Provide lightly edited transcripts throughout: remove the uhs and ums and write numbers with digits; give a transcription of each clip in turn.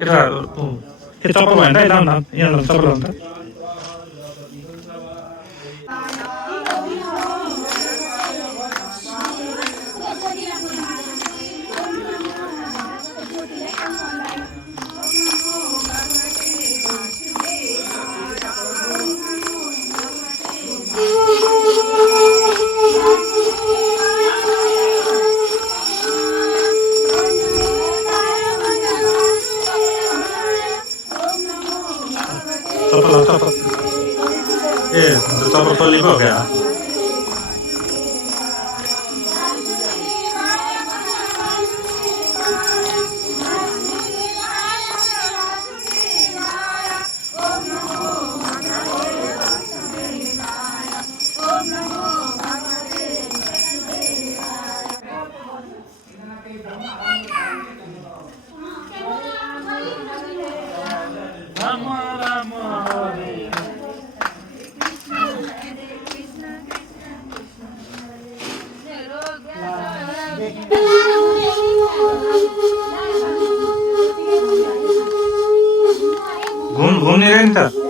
Era, हे चप्पल भएन त लाउन यहाँ लाउनु चप्पल लाउनु त चप्पल ए चप्पल खोल्ने पो हो क्या घुम्ने रहेछ नि त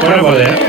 What about that?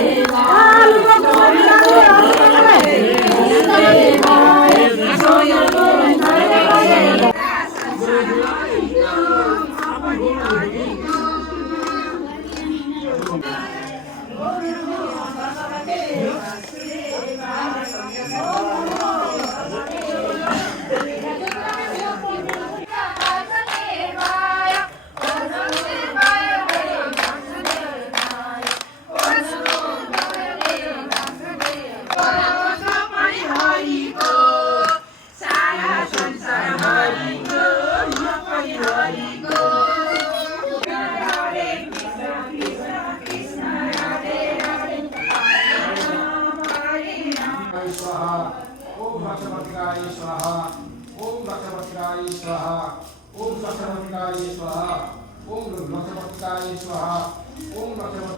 ओम लक्ष्मणकाय स्वाहा ओम लक्ष्मणकाय स्वाहा ओम लक्ष्मणकाय स्वाहा ओम लक्ष्मणकाय स्वाहा ओम लक्ष्मण